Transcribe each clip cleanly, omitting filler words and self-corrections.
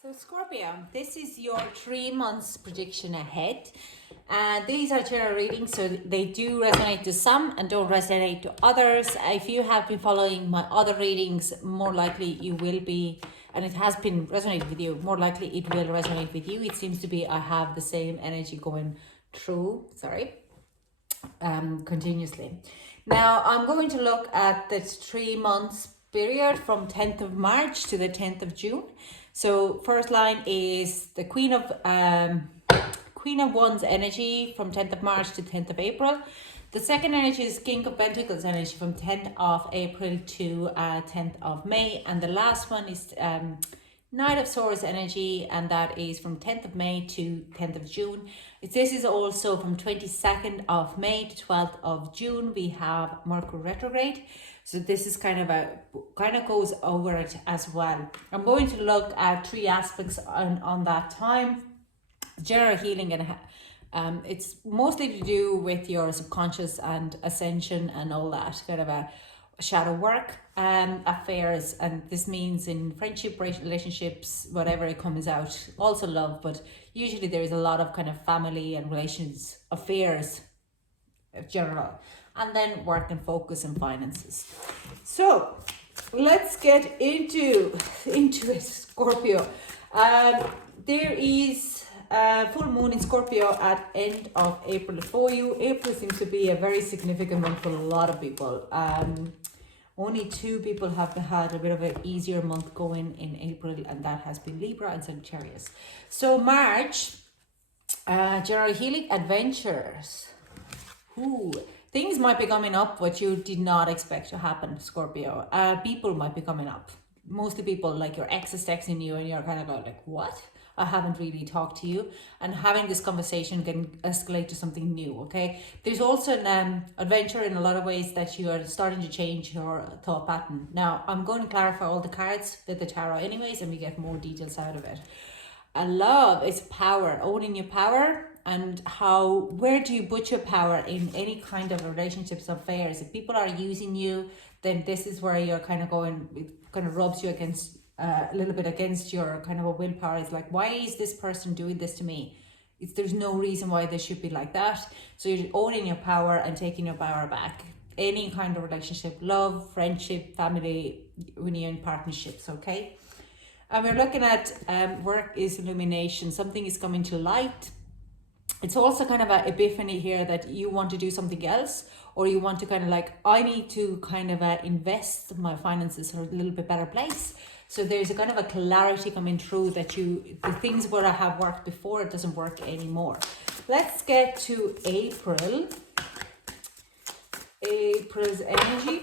So Scorpio, this is your 3 months prediction ahead. These are general readings, so they do resonate to some and don't resonate to others. If you have been following my other readings, more likely you will be, and it has been resonating with you, more likely it will resonate with you. It seems to be I have the same energy going through, continuously. Now I'm going to look at the 3 months period from 10th of March to the 10th of June. So first line is the Queen of Wands energy from 10th of March to 10th of April. The second energy is King of Pentacles energy from 10th of April to 10th of May. And the last one is Knight of Swords energy, and that is from 10th of May to 10th of June. This is also from 22nd of May to 12th of June. We have Mercury Retrograde. So this is kind of goes over it as well. I'm going to look at 3 aspects on that time. General healing, and it's mostly to do with your subconscious and ascension and all that kind of a shadow work, affairs, and this means in friendship, relationships, whatever it comes out, also love, but usually there is a lot of kind of family and relations, affairs, general, and then work and focus and finances. So let's get into it, Scorpio. There is full moon in Scorpio at end of April for you. April seems to be a very significant month for a lot of people. Only 2 people have had a bit of an easier month going in April, and that has been Libra and Sagittarius. So March, general healing, adventures. Things might be coming up what you did not expect to happen, Scorpio. People might be coming up. Mostly people, like your ex is texting you and you're kind of going like, what? I haven't really talked to you, and having this conversation can escalate to something new, okay? There's also an adventure in a lot of ways that you are starting to change your thought pattern. Now, I'm going to clarify all the cards with the tarot anyways, and we get more details out of it. Love is power, owning your power, and where do you put your power in any kind of relationships, affairs? If people are using you, then this is where you're kind of going, it kind of rubs you against a little bit against your kind of a willpower. It's like, why is this person doing this to me? There's no reason why they should be like that. So you're owning your power and taking your power back. Any kind of relationship, love, friendship, family, union, partnerships, okay? And we're looking at work is illumination. Something is coming to light. It's also kind of an epiphany here that you want to do something else, or you want to kind of like, I need to kind of invest my finances in a little bit better place. So there's a kind of a clarity coming through that the things where I have worked before, it doesn't work anymore. Let's get to April. April's energy.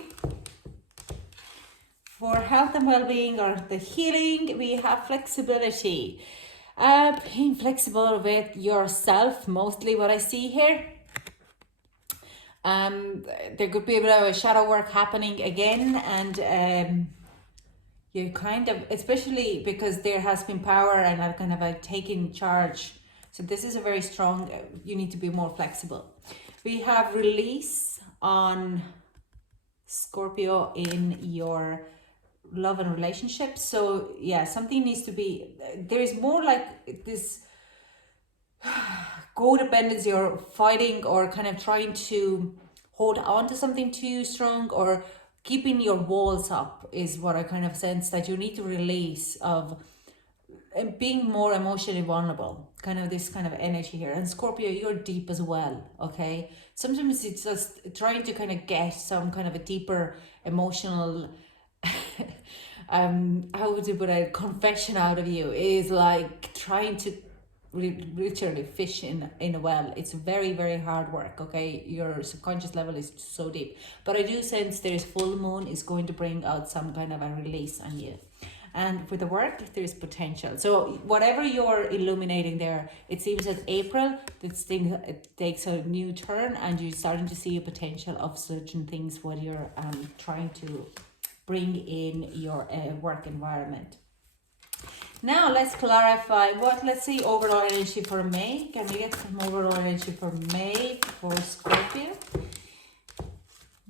For health and well-being or the healing, we have flexibility. Being flexible with yourself, mostly what I see here. There could be a bit of a shadow work happening again, and you kind of, especially because there has been power and a kind of a taking charge. So this is a very strong, you need to be more flexible. We have release on Scorpio in your love and relationships. So yeah, something needs to be, there is more like this codependency or fighting or kind of trying to hold on to something too strong, or keeping your walls up is what I kind of sense that you need to release of, being more emotionally vulnerable, kind of this kind of energy here. And Scorpio, you're deep as well, okay? Sometimes it's just trying to kind of get some kind of a deeper emotional how would you put a confession out of you, is like trying to literally fish in a well. It's very, very hard work, okay? Your subconscious level is so deep, but I do sense there's full moon is going to bring out some kind of a release on you. And with the work, there's potential. So whatever you're illuminating there, it seems that April, this thing, it takes a new turn, and you're starting to see a potential of certain things what you're trying to bring in your work environment. Now let's clarify let's see overall energy for May. Can we get some overall energy for May for Scorpio?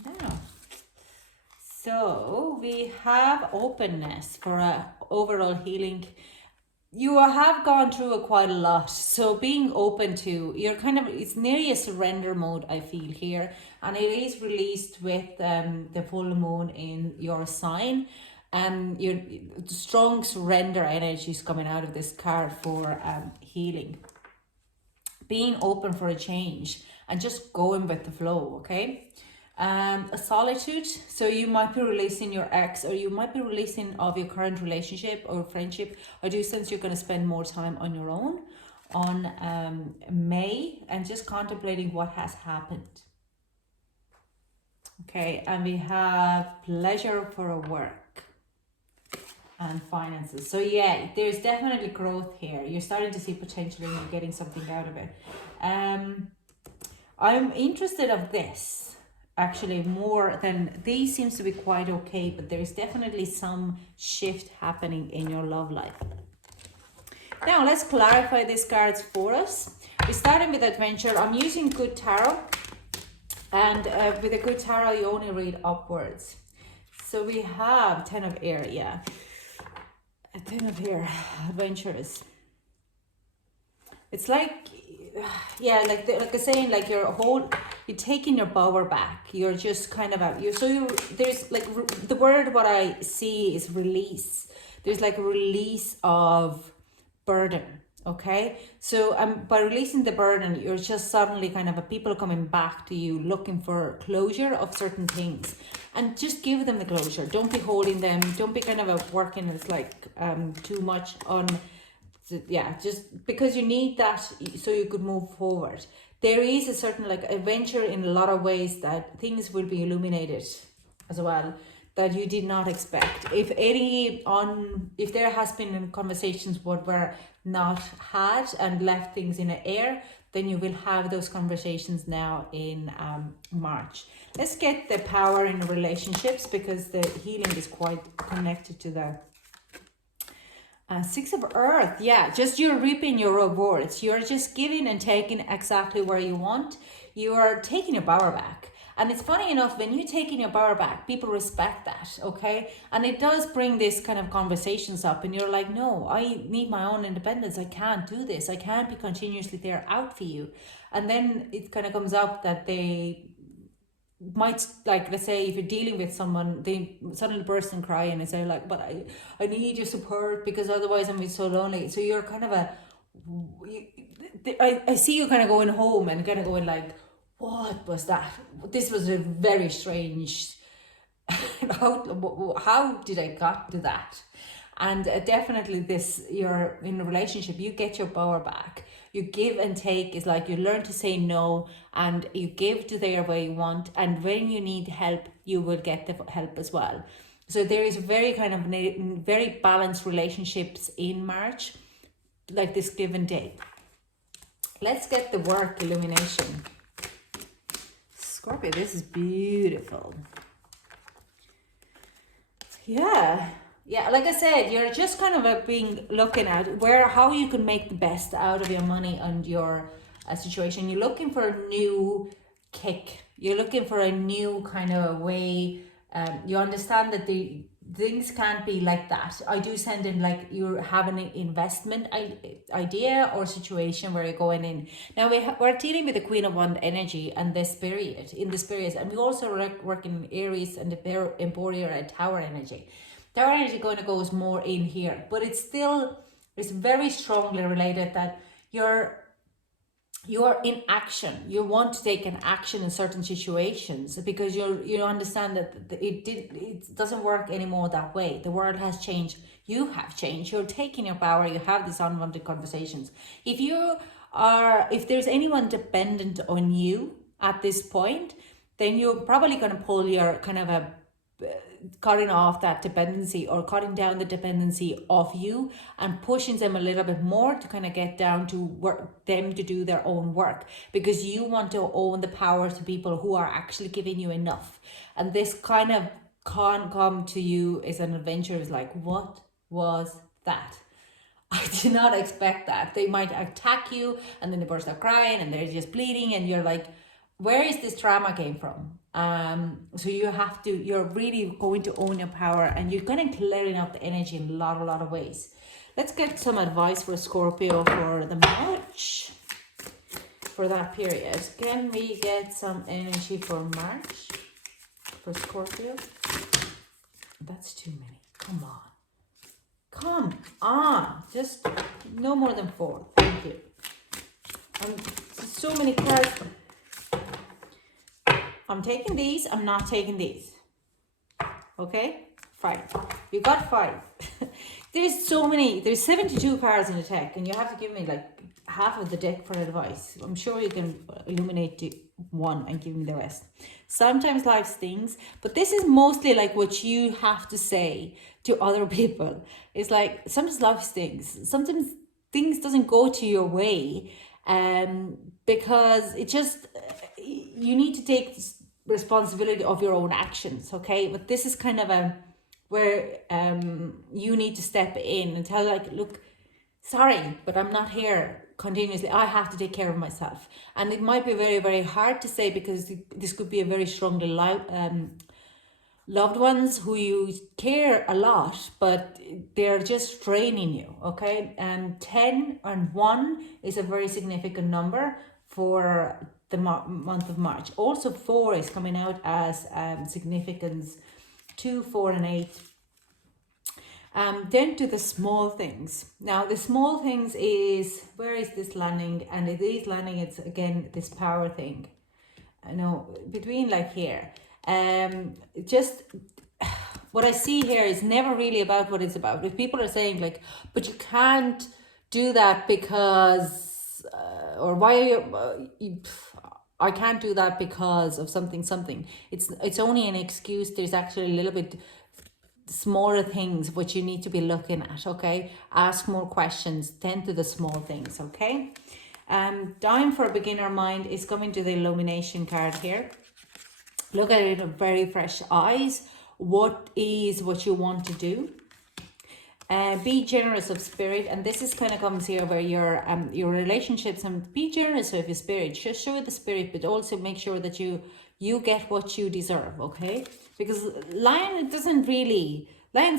Now, so we have openness for a overall healing. you have gone through quite a lot, so being open to, you're kind of, it's nearly a surrender mode I feel here, and it is released with the full moon in your sign. Your strong surrender energy is coming out of this card for healing, being open for a change and just going with the flow. Okay. A solitude, so you might be releasing your ex, or you might be releasing of your current relationship or friendship. I do sense you're going to spend more time on your own on May, and just contemplating what has happened. Okay, and we have pleasure for a work and finances. So yeah, there's definitely growth here. You're starting to see potential and you're getting something out of it. I'm interested of this actually more than these. Seems to be quite okay, but there is definitely some shift happening in your love life. Now let's clarify these cards for us. We're starting with adventure. I'm using good tarot, and with a good tarot you only read upwards. So we have 10 of air, yeah, a 10 of air, adventurous. It's like, yeah, like I'm saying, like you're taking your power back. You're just kind of there's like the word what I see is release. There's like a release of burden. Okay, so by releasing the burden, you're just suddenly kind of people coming back to you looking for closure of certain things, and just give them the closure. Don't be holding them. Don't be kind of working as like too much on. Yeah, just because you need that so you could move forward. There is a certain like adventure in a lot of ways, that things will be illuminated as well that you did not expect. If there has been conversations what were not had and left things in the air, then you will have those conversations now in March. Let's get the power in relationships, because the healing is quite connected to the Six of Earth. Yeah, just you're reaping your rewards. You're just giving and taking exactly where you want. You are taking your power back. And it's funny enough, when you're taking your power back, people respect that, okay? And it does bring this kind of conversations up, and you're like, no, I need my own independence. I can't do this. I can't be continuously there out for you. And then it kind of comes up that they might, like, let's say if you're dealing with someone, they suddenly burst and cry and say like, but I need your support because otherwise I'm so lonely. So you're kind of I see you kind of going home and kind of going like, what was that? This was a very strange, how did I got to that? And definitely this, you're in a relationship, you get your power back. You give and take. Is like you learn to say no, and you give to their way you want, and when you need help you will get the help as well. So there is very kind of very balanced relationships in March, like this give and take. Let's get the work illumination. Scorpio, this is beautiful. Yeah, like I said, you're just kind of looking at how you can make the best out of your money and your situation. You're looking for a new kick. You're looking for a new kind of way. You understand that the things can't be like that. I do send in like you have an investment idea or situation where you're going in. Now we're dealing with the Queen of Wands energy and this period, and we also work in Aries and the Emporier and Tower energy. Tower energy going to goes more in here, but it's very strongly related that you are in action. You want to take an action in certain situations because you understand that it doesn't work anymore that way. The world has changed. You have changed. You're taking your power. You have these unwanted conversations. If there's anyone dependent on you at this point, then you're probably going to pull your kind of cutting off that dependency or cutting down the dependency of you and pushing them a little bit more to kind of get down to them to do their own work, because you want to own the power to people who are actually giving you enough. And this kind of can't come to you as an adventure is like, what was that? I did not expect that. They might attack you and then they burst out crying and they're just bleeding and you're like, where is this trauma came from? So you're really going to own your power, and you're going to clearing up the energy in a lot of ways. Let's get some advice for Scorpio for the March, for that period. Can we get some energy for March for Scorpio? That's too many. Come on. Come on. Just no more than 4. Thank you. So many cards. I'm taking these. I'm not taking these. Okay? 5. You got 5. There's so many. There's 72 cards in the deck, and you have to give me like half of the deck for advice. I'm sure you can illuminate one and give me the rest. Sometimes life stings, but this is mostly like what you have to say to other people. It's like sometimes life stings. Sometimes things doesn't go to your way, because it just you need to take responsibility of your own actions. Okay, but this is kind of a where you need to step in and tell, like, look, sorry, but I'm not here continuously. I have to take care of myself. And it might be very, very hard to say, because this could be a very strongly loved ones who you care a lot, but they're just draining you. Okay, and 10 and 1 is a very significant number for the month of March. Also 4 is coming out as significance. 2, 4, and 8. Then to the small things. Now the small things is, where is this landing? And it is landing, it's again this power thing. I know, between like here. Just what I see here is never really about what it's about. If people are saying like, but you can't do that because, or why are you I can't do that because of something. It's only an excuse. There's actually a little bit smaller things which you need to be looking at. Okay, ask more questions. Tend to the small things. Okay. Time for a beginner mind is coming to the illumination card here. Look at it with very fresh eyes. What is what you want to do? Be generous of spirit, and this is kind of comes here where your relationships, and be generous of your spirit. Just show the spirit, but also make sure that you get what you deserve. Okay, because lion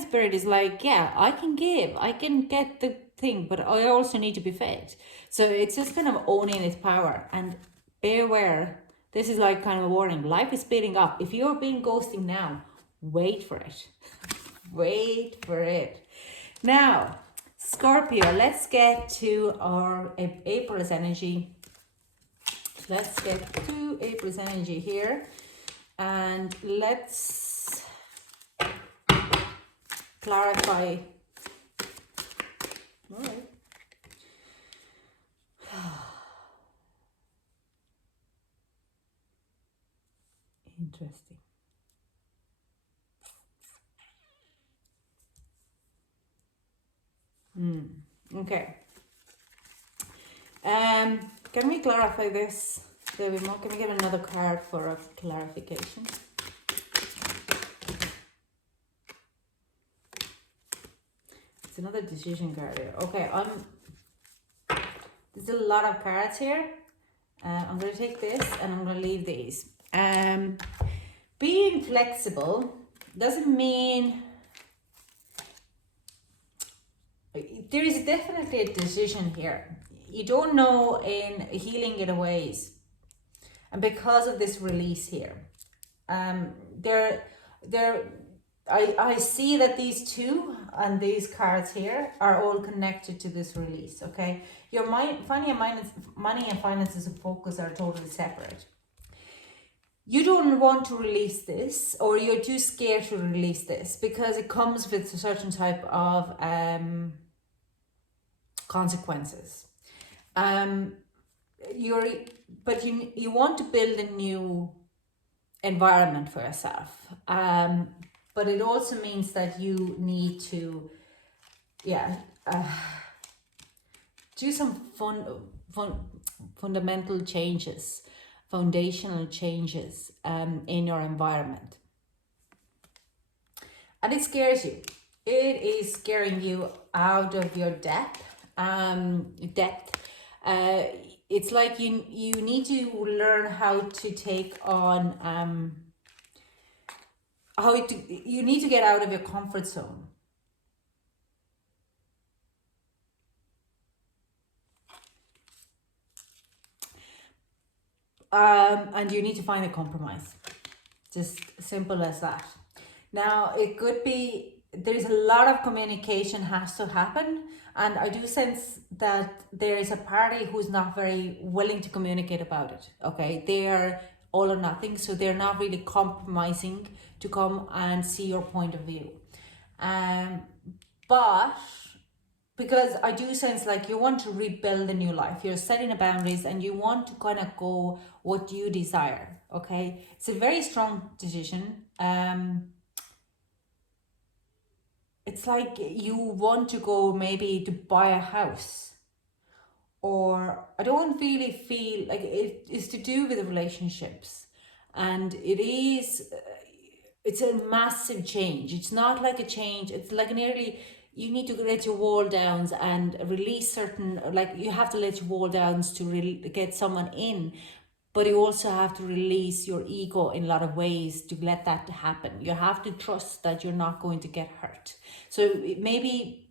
spirit is like, yeah, I can give, I can get the thing, but I also need to be fed. So it's just kind of owning its power. And beware, this is like kind of a warning. Life is speeding up. If you're being ghosting now, wait for it. Wait for it. Now, Scorpio, let's get to our April's energy. Let's get to April's energy here. And let's clarify. All right. Interesting. Okay. Can we clarify this a little bit more? Can we get another card for a clarification? It's another decision card here. Okay, there's a lot of cards here. I'm going to take this and I'm going to leave these. Being flexible doesn't mean... There is definitely a decision here. You don't know in healing it ways. And because of this release here, I see that these two and these cards here are all connected to this release. Okay, your money and finances and focus are totally separate. You don't want to release this, or you're too scared to release this, because it comes with a certain type of consequences. You want to build a new environment for yourself, but it also means that you need to do some fundamental changes, foundational changes in your environment. And it scares you. It is scaring you out of your depth. It's like you need to learn how to take on you need to get out of your comfort zone. And you need to find a compromise. Just simple as that. Now, it could be there's a lot of communication has to happen, and I do sense that there is a party who's not very willing to communicate about it. Okay, they are all or nothing, so they're not really compromising to come and see your point of view. But because I do sense like you want to rebuild a new life, you're setting the boundaries and you want to kind of go what you desire. Okay, it's a very strong decision. It's like you want to go maybe to buy a house, or I don't really feel like it is to do with the relationships, and it's a massive change. It's not like a change, it's like nearly you need to let your wall downs and release certain, like you have to let your wall downs to really get someone in, but you also have to release your ego in a lot of ways to let that happen. You have to trust that you're not going to get hurt. So maybe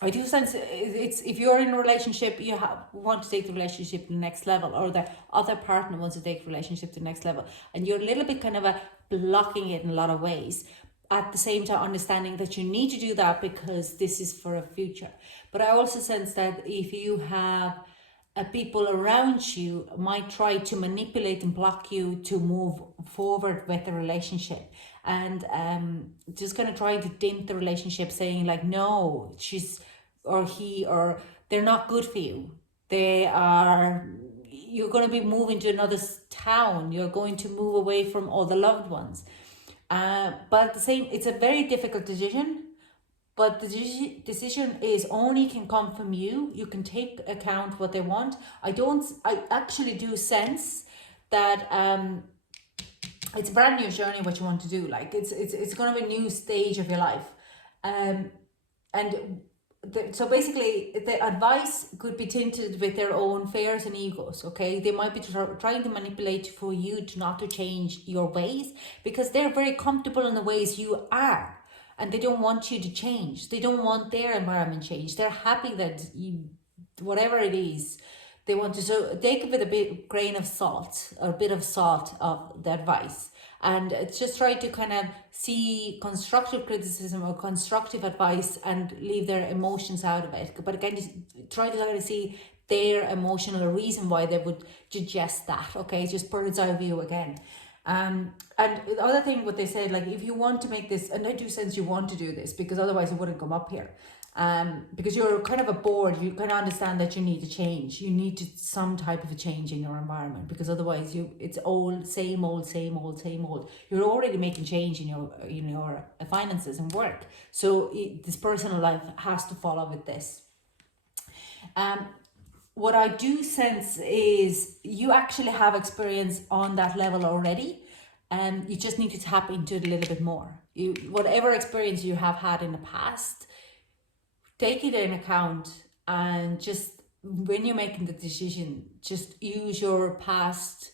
I do sense it's if you're in a relationship, you want to take the relationship to the next level, or the other partner wants to take the relationship to the next level, and you're a little bit kind of blocking it in a lot of ways. At the same time, understanding that you need to do that because this is for a future. But I also sense that if you have people around you might try to manipulate and block you to move forward with the relationship, and just kind of trying to dent the relationship, saying like, no, she's or he or they're not good for you. You're going to be moving to another town. You're going to move away from all the loved ones. But at the same, it's a very difficult decision. But the decision is only can come from you. You can take account what they want. I actually do sense that it's a brand new journey what you want to do. Like it's going to be a new stage of your life. So basically the advice could be tinted with their own fears and egos. Okay, they might be trying to manipulate for you to not to change your ways, because they're very comfortable in the ways you are. And they don't want you to change. They don't want their environment changed. They're happy that you, whatever it is, they want to. So take it with a grain of salt, or a bit of salt of the advice. And it's just try to kind of see constructive criticism or constructive advice and leave their emotions out of it. But again, just try to kind of see their emotional reason why they would suggest that. Okay, it's just bird's eye view again. And the other thing what they said, like if you want to make this, and I do sense you want to do this because otherwise it wouldn't come up here, because you're kind of a bored, you kind of understand that you need to change, you need to some type of a change in your environment, because otherwise it's old, same old, same old, same old. You're already making change in your finances and work, so this personal life has to follow with this. What I do sense is you actually have experience on that level already, and you just need to tap into it a little bit more. Whatever experience you have had in the past, take it in account, and just when you're making the decision, just use your past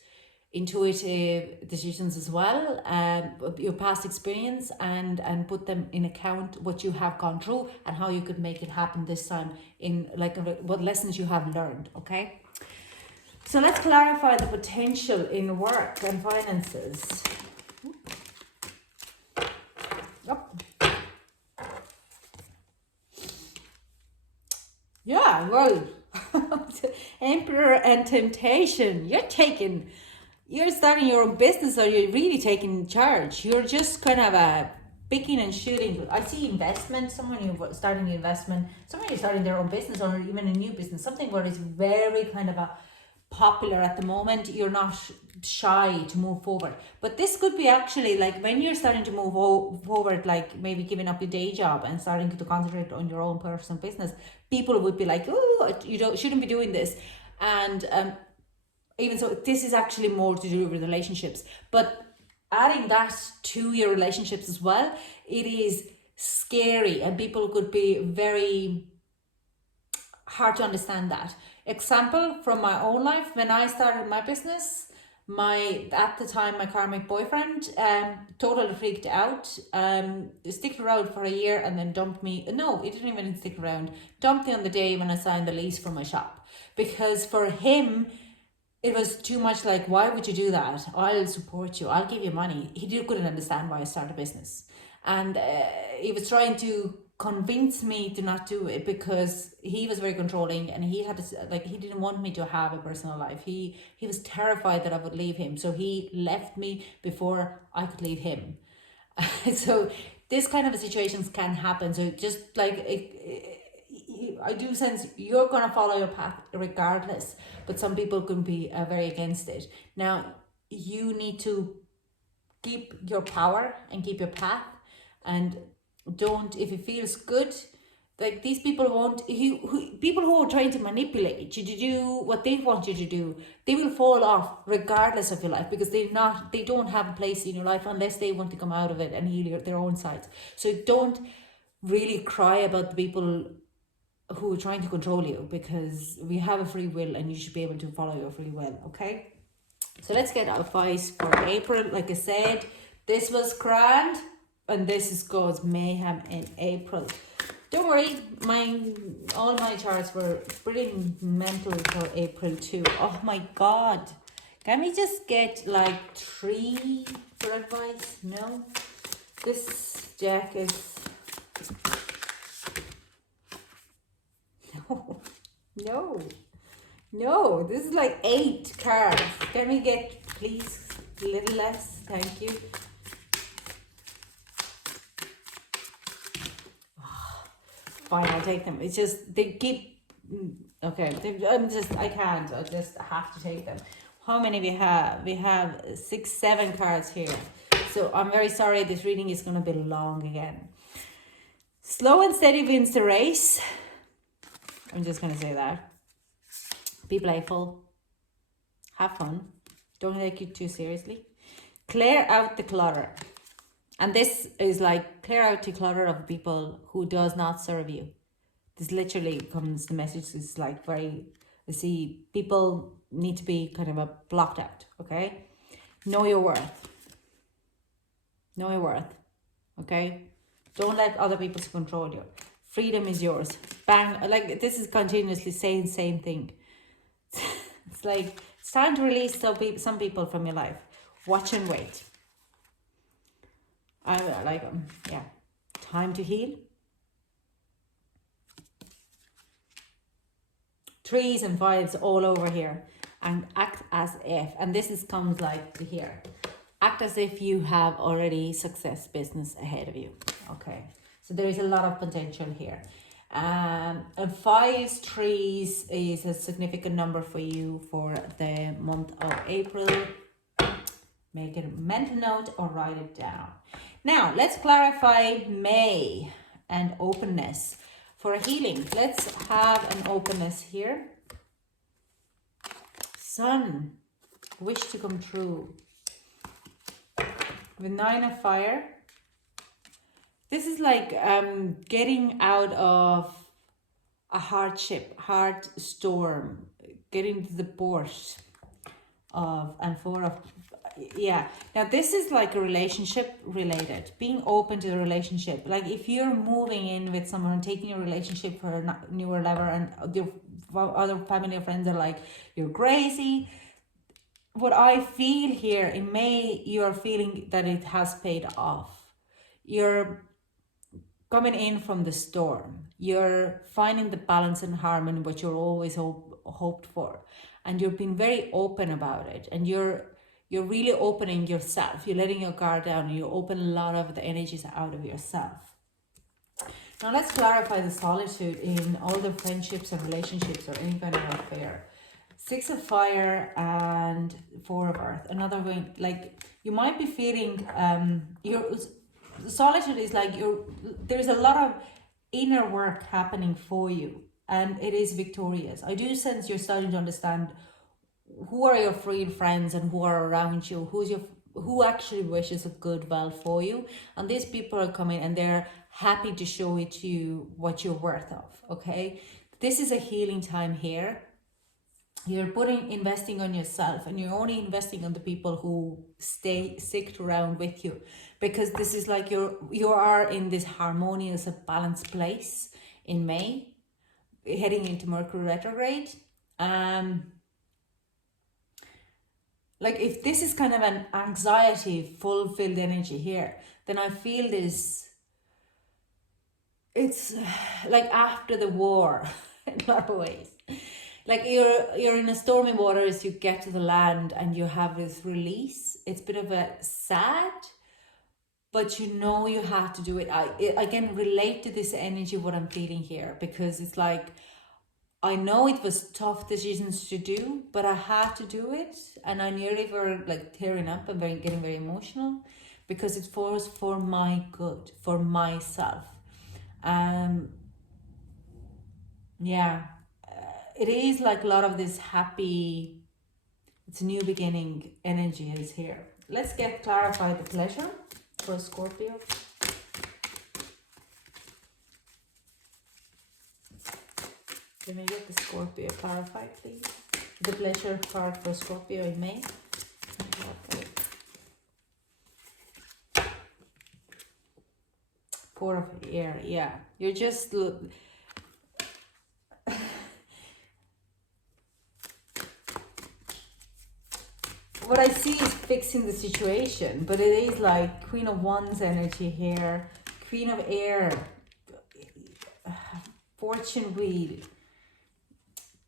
intuitive decisions as well, your past experience, and put them in account what you have gone through and how you could make it happen this time, in like what lessons you have learned. Okay, so let's clarify the potential in work and finances. Yeah, well, Emperor and Temptation. You're starting your own business, or you're really taking charge. You're just kind of picking and shooting. I see investment, someone you're starting the investment, someone you're starting their own business, or even a new business, something where it's very kind of popular at the moment. You're not shy to move forward. But this could be actually like when you're starting to move forward, like maybe giving up your day job and starting to concentrate on your own personal business. People would be like, oh, you shouldn't be doing this. And even so, this is actually more to do with relationships. But adding that to your relationships as well, it is scary, and people could be very hard to understand that. Example from my own life, when I started my business, at the time my karmic boyfriend totally freaked out, stick around for a year and then dumped me. No, he didn't even stick around, dumped me on the day when I signed the lease for my shop, because for him it was too much like, why would you do that? I'll support you. I'll give you money. Couldn't understand why I started a business. And he was trying to convince me to not do it because he was very controlling and he had to, like, he didn't want me to have a personal life. He was terrified that I would leave him. So he left me before I could leave him. So this kind of situations can happen. So just like I do sense you're gonna follow your path regardless, but some people can be very against it. Now you need to keep your power and keep your path, and don't, if it feels good, like these people won't, people who are trying to manipulate you to do what they want you to do, they will fall off regardless of your life, because they don't have a place in your life unless they want to come out of it and heal their own sides. So don't really cry about the people who are trying to control you, because we have a free will and you should be able to follow your free will. Okay, so let's get advice for April. Like I said, this was grand, and this is God's mayhem in April. Don't worry, all my charts were pretty mental for April too. Oh my God, can we just get like 3 for advice? No, this deck is no, this is like 8 cards. Can we get, please, a little less? Thank you. Fine, I'll take them. It's just, they keep, okay, I just have to take them. How many we have? We have 6, 7 cards here. So I'm very sorry, this reading is going to be long again. Slow and steady wins the race. I'm just going to say that. Be playful. Have fun. Don't take it too seriously. Clear out the clutter. And this is like, clear out the clutter of people who does not serve you. This literally comes, the message is like very, you see, people need to be kind of blocked out, okay? Know your worth. Know your worth, okay? Don't let other people control you. Freedom is yours. Bang, like this is continuously saying the same thing. It's like, it's time to release some people from your life. Watch and wait. I like them. Yeah. Time to heal. 3s and 5s all over here. And act as if, and this comes like to here. Act as if you have already success business ahead of you. Okay. So there is a lot of potential here. And 5s, 3s is a significant number for you for the month of April. Make a mental note or write it down. Now, let's clarify May and openness for a healing. Let's have an openness here. Sun, wish to come true. The 9 of fire. This is like getting out of a hard storm, getting to the port of, and 4 of, yeah. Now this is like a relationship related, being open to the relationship. Like if you're moving in with someone, taking your relationship for a newer level, and your other family or friends are like, you're crazy. What I feel here in May, you're feeling that it has paid off. You're coming in from the storm. You're finding the balance and harmony, what you're always hoped for. And you're being very open about it. And you're really opening yourself. You're letting your guard down. And you open a lot of the energies out of yourself. Now let's clarify the solitude in all the friendships and relationships or any kind of affair. 6 of fire and 4 of earth. Another way, like you might be feeling, solitude is like there's a lot of inner work happening for you, and it is victorious. I do sense you're starting to understand who are your real friends and who are around you, who actually wishes a good well for you. And these people are coming and they're happy to show it to you what you're worth of. Okay, this is a healing time here. You're investing on yourself, and you're only investing on the people who stick around with you, because this is like you are in this harmonious, balanced place in May, heading into Mercury Retrograde. like if this is kind of an anxiety fulfilled energy here, then I feel this, it's like after the war in a lot of ways. Like you're in a stormy waters, you get to the land and you have this release. It's a bit of a sad, but you know you have to do it. I can relate to this energy, what I'm feeling here, because it's like, I know it was tough decisions to do, but I had to do it, and I nearly were like tearing up and getting very emotional, because it was for my good, for myself. Um, yeah, it is like a lot of this happy, it's a new beginning energy is here. Let's get clarified the pleasure for Scorpio. Let me get the Scorpio clarified, please. The pleasure card for Scorpio in May. Okay. Four of Air, yeah. You're just what I see is fixing the situation, but it is like Queen of Wands energy here, Queen of Air, Fortune Wheel,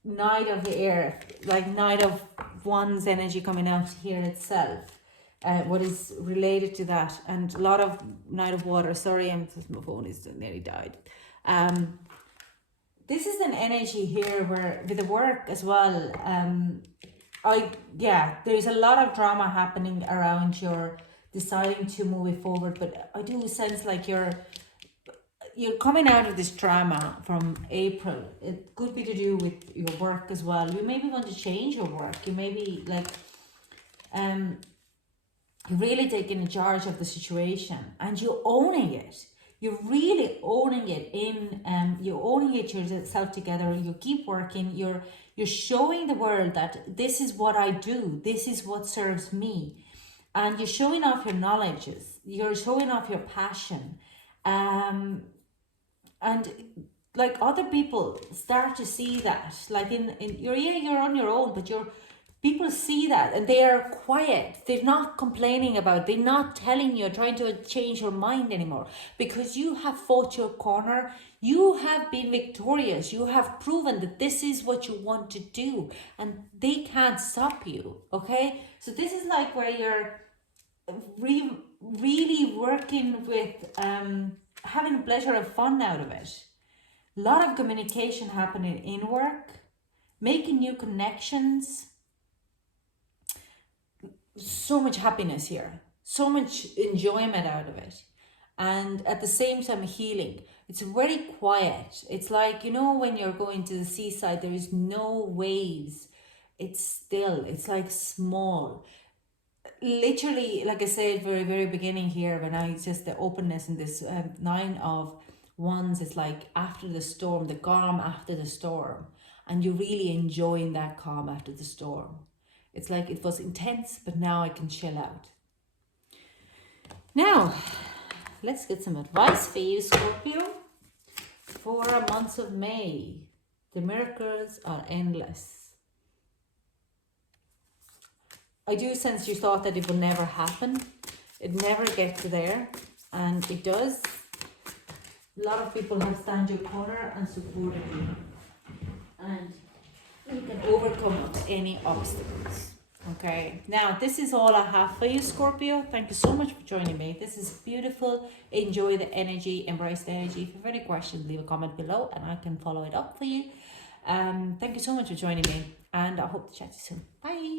Knight of the Air, like Knight of Wands energy coming out here itself. What is related to that, and a lot of Knight of Water. Sorry, my phone is nearly died. This is an energy here where with the work as well. There's a lot of drama happening around your deciding to move it forward, but I do sense like you're coming out of this drama from April. It could be to do with your work as well. You maybe want to change your work. You maybe like you're really taking charge of the situation and you're owning it. You're really owning it you're owning it yourself together. You keep working. You're showing the world that this is what I do. This is what serves me. And you're showing off your knowledges. You're showing off your passion. And like other people start to see that, like in you're on your own, but people see that and they are quiet. They're not complaining about it. They're not telling you, trying to change your mind anymore, because you have fought your corner. You have been victorious. You have proven that this is what you want to do and they can't stop you. Okay, so this is like where you're really working with having pleasure and fun out of it. A lot of communication happening in work, making new connections. So much happiness here, so much enjoyment out of it, and at the same time healing. It's very quiet. It's like, you know, when you're going to the seaside, there is no waves. It's still, it's like small. Literally, like I said, very, very beginning here, when I just the openness in this Nine of Wands is like after the storm, the calm after the storm, and you're really enjoying that calm after the storm. It's like it was intense, but now I can chill out. Now, let's get some advice for you, Scorpio. For a month of May, the miracles are endless. I do sense you thought that it would never happen. It never gets there, and it does. A lot of people have stand your corner and supported you. And you can overcome any obstacles. Okay, now this is all I have for you, Scorpio. Thank you so much for joining me. This is beautiful. Enjoy the energy, embrace the energy. If you have any questions, leave a comment below and I can follow it up for you. Thank you so much for joining me, and I hope to chat to you soon. Bye.